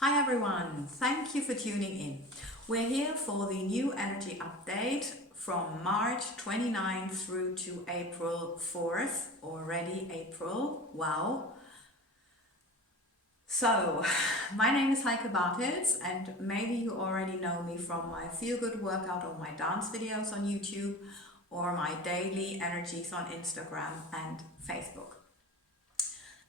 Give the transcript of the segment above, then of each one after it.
Hi everyone, thank you for tuning in. We're here for the new energy update from March 29th through to April 4th, already April, wow. So, my name is Heike and maybe you already know me from my feel good workout or my dance videos on YouTube or my daily energies on Instagram and Facebook.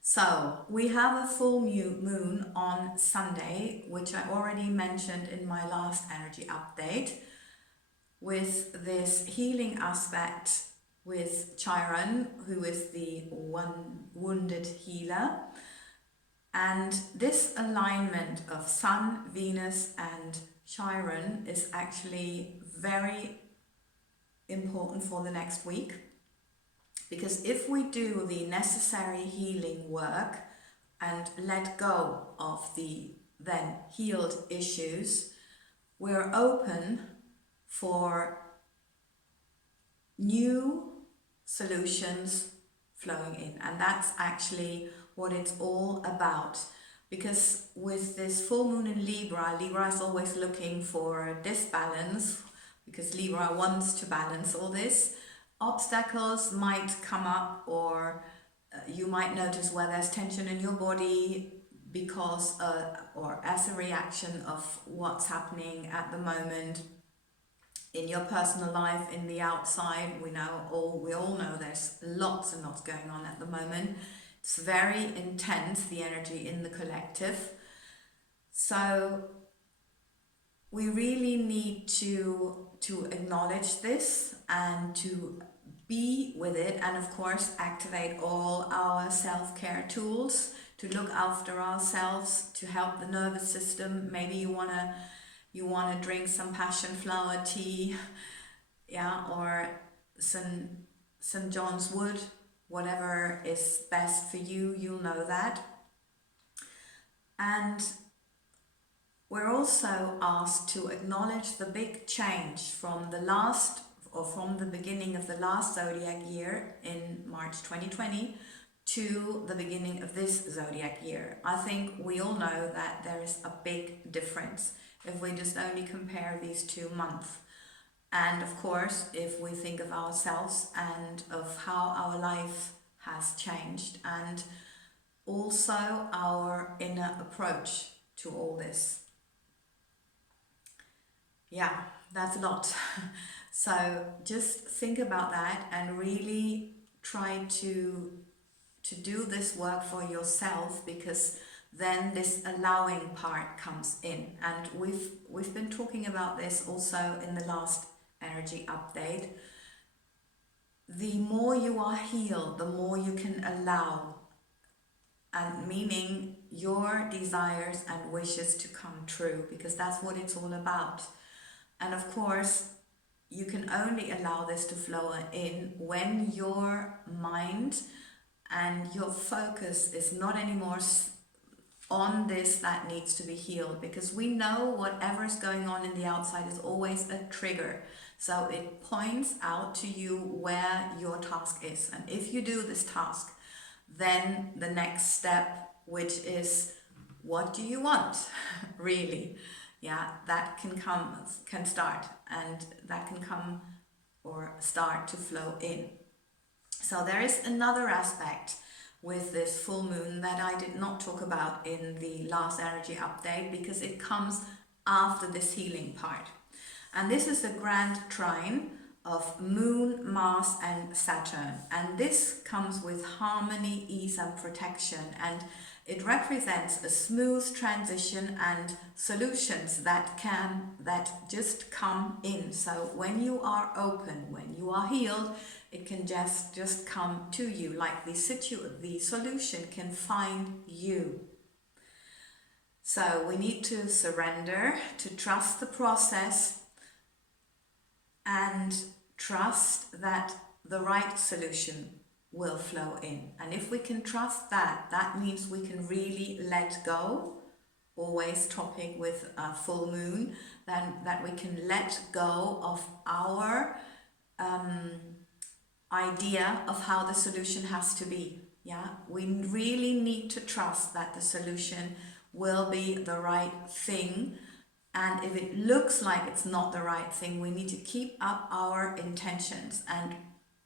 So we have a full moon on Sunday, which I already mentioned in my last energy update, with this healing aspect with Chiron, who is the one wounded healer. And this alignment of Sun, Venus and Chiron is actually very important for the next week. Because if we do the necessary healing work and let go of the then healed issues, we're open for new solutions flowing in. And that's actually what it's all about. Because with this full moon in Libra, Libra is always looking for disbalance, because Libra wants to balance all this. Obstacles might come up, or you might notice where there's tension in your body because or as a reaction of what's happening at the moment in your personal life, in the outside. We all know there's lots and lots going on at the moment. It's very intense, the energy in the collective. So we really need to acknowledge this and to be with it, and of course activate all our self-care tools to look after ourselves, to help the nervous system. Maybe you wanna drink some passion flower tea, yeah, or St. John's wood, whatever is best for you, you'll know that. And we're also asked to acknowledge the big change from the beginning of the last zodiac year in March 2020 to the beginning of this zodiac year. I think we all know that there is a big difference if we just only compare these 2 months. And of course, if we think of ourselves and of how our life has changed, and also our inner approach to all this. Yeah, that's a lot. So just think about that and really try to do this work for yourself, because then this allowing part comes in. And we've been talking about this also in the last energy update. The more you are healed, the more you can allow, and meaning your desires and wishes to come true, because that's what it's all about. And of course, you can only allow this to flow in when your mind and your focus is not anymore on this that needs to be healed, because we know whatever is going on in the outside is always a trigger. So it points out to you where your task is. And if you do this task, then the next step, which is, what do you want, really? Yeah, that can start, and that can come or start to flow in. So there is another aspect with this full moon that I did not talk about in the last energy update, because it comes after this healing part. And this is the grand trine of Moon, Mars and Saturn. And this comes with harmony, ease and protection. And it represents a smooth transition and solutions that just come in. So when you are open, when you are healed, it can just come to you, like the solution can find you. So we need to surrender, to trust the process, and trust that the right solution will flow in. And if we can trust that, that means we can really let go. Always topic with a full moon, then that we can let go of our idea of how the solution has to be. Yeah, we really need to trust that the solution will be the right thing. And if it looks like it's not the right thing, we need to keep up our intentions. And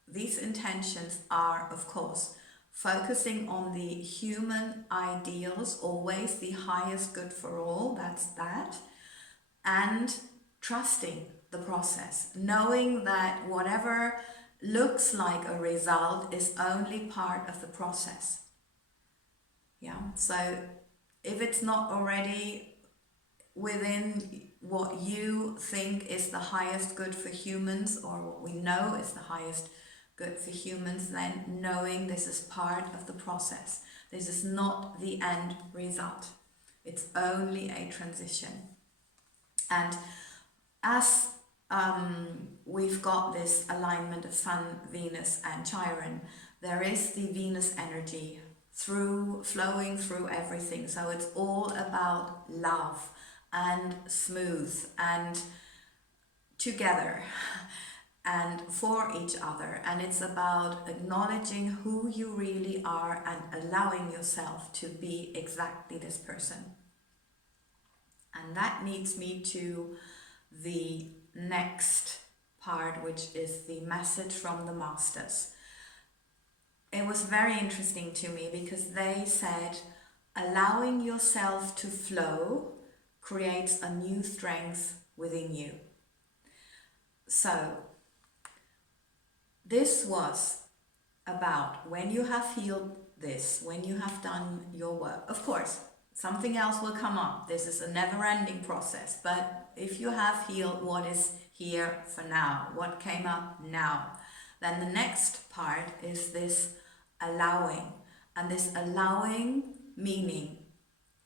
these intentions are, of course, focusing on the human ideals, always the highest good for all, that's that, and trusting the process, knowing that whatever looks like a result is only part of the process. Yeah, so if it's not already within what you think is the highest good for humans, or what we know is the highest good for humans, then knowing this is part of the process. This is not the end result. It's only a transition. And as we've got this alignment of Sun, Venus and Chiron, there is the Venus energy flowing through everything. So it's all about love and smooth and together and for each other. And it's about acknowledging who you really are and allowing yourself to be exactly this person. And that leads me to the next part, which is the message from the masters. It was very interesting to me because they said, allowing yourself to flow creates a new strength within you. So this was about when you have healed this, when you have done your work. Of course, something else will come up. This is a never-ending process. But if you have healed what is here for now, what came up now, then the next part is this allowing. And this allowing meaning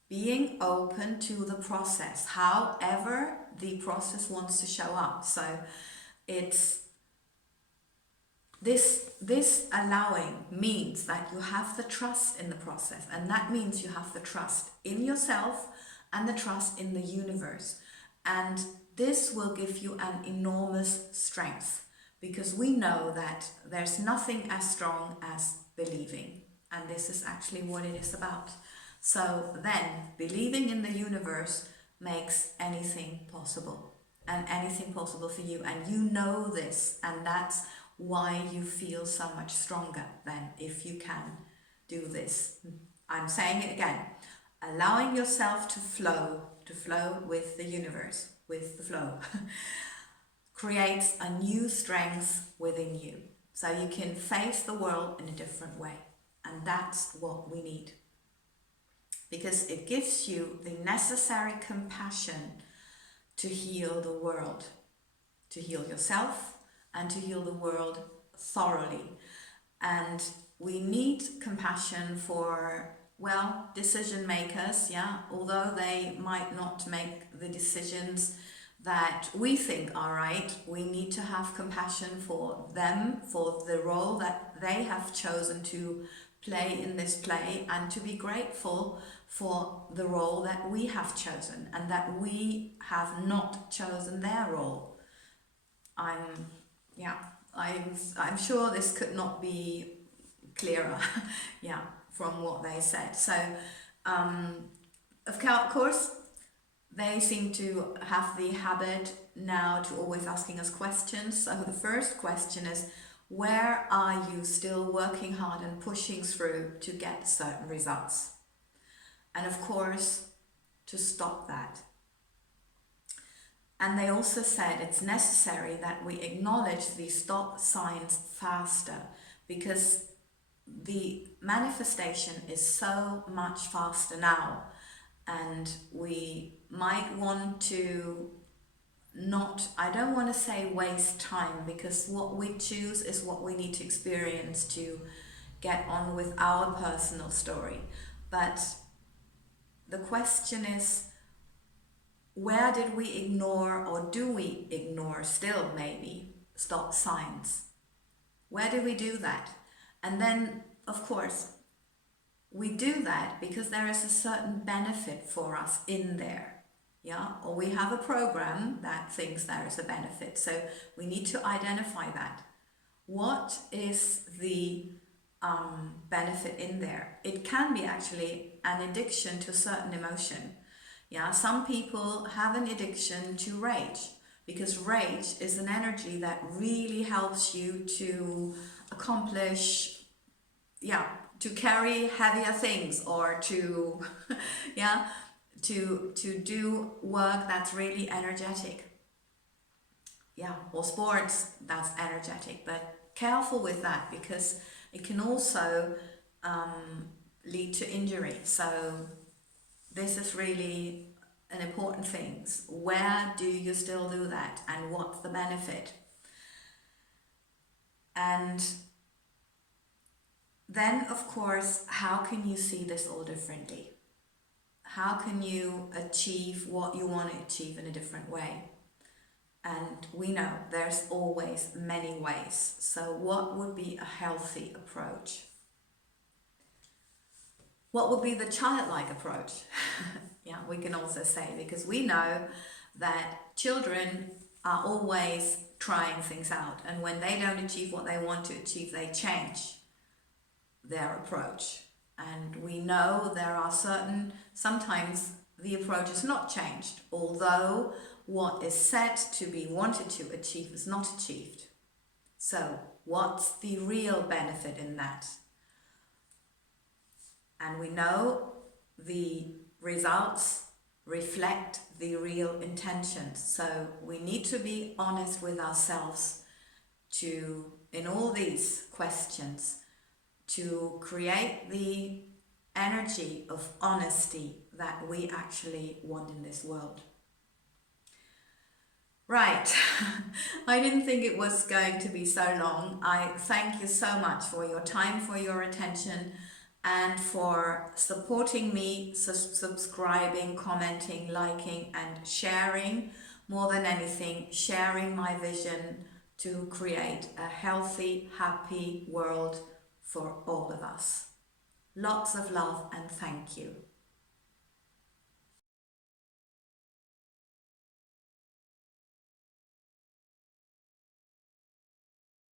being open to the process, however the process wants to show up. So it's this allowing means that you have the trust in the process, and that means you have the trust in yourself and the trust in the universe. And this will give you an enormous strength, because we know that there's nothing as strong as believing, and this is actually what it is about. So then believing in the universe makes anything possible, and anything possible for you, and you know this, and that's why you feel so much stronger then if you can do this. I'm saying it again, allowing yourself to flow with the universe, with the flow, creates a new strength within you, so you can face the world in a different way. And that's what we need, because it gives you the necessary compassion to heal the world, to heal yourself, and to heal the world thoroughly. And we need compassion for, well, decision makers, yeah, although they might not make the decisions that we think are right, we need to have compassion for them, for the role that they have chosen to play in this play, and to be grateful for the role that we have chosen, and that we have not chosen their role. I'm sure this could not be clearer, yeah, from what they said. So, of course, they seem to have the habit now to always asking us questions. So the first question is, where are you still working hard and pushing through to get certain results? And of course, to stop that. And they also said it's necessary that we acknowledge these stop signs faster, because the manifestation is so much faster now, and we might want to I don't want to say waste time, because what we choose is what we need to experience to get on with our personal story. But the question is, where did we ignore, or do we ignore still maybe, stop signs? Where do we do that? And then, of course, we do that because there is a certain benefit for us in there, yeah? Or we have a program that thinks there is a benefit. So we need to identify that. What is the benefit in there. It can be actually an addiction to a certain emotion. Yeah, some people have an addiction to rage, because rage is an energy that really helps you to accomplish, yeah, to carry heavier things, or to yeah, to do work that's really energetic. Yeah, or sports that's energetic, but careful with that, because it can also lead to injury. So this is really an important thing. Where do you still do that, and what's the benefit? And then, of course, how can you see this all differently? How can you achieve what you want to achieve in a different way? And we know there's always many ways. So what would be a healthy approach? What would be the childlike approach? Yeah, we can also say, because we know that children are always trying things out, and when they don't achieve what they want to achieve, they change their approach. And we know there are sometimes the approach is not changed, although what is said to be wanted to achieve is not achieved. So what's the real benefit in that? And we know the results reflect the real intentions. So we need to be honest with ourselves to, in all these questions, to create the energy of honesty that we actually want in this world. Right, I didn't think it was going to be so long. I thank you so much for your time, for your attention, and for supporting me, subscribing, commenting, liking, and sharing. More than anything, sharing my vision to create a healthy, happy world for all of us. Lots of love and thank you.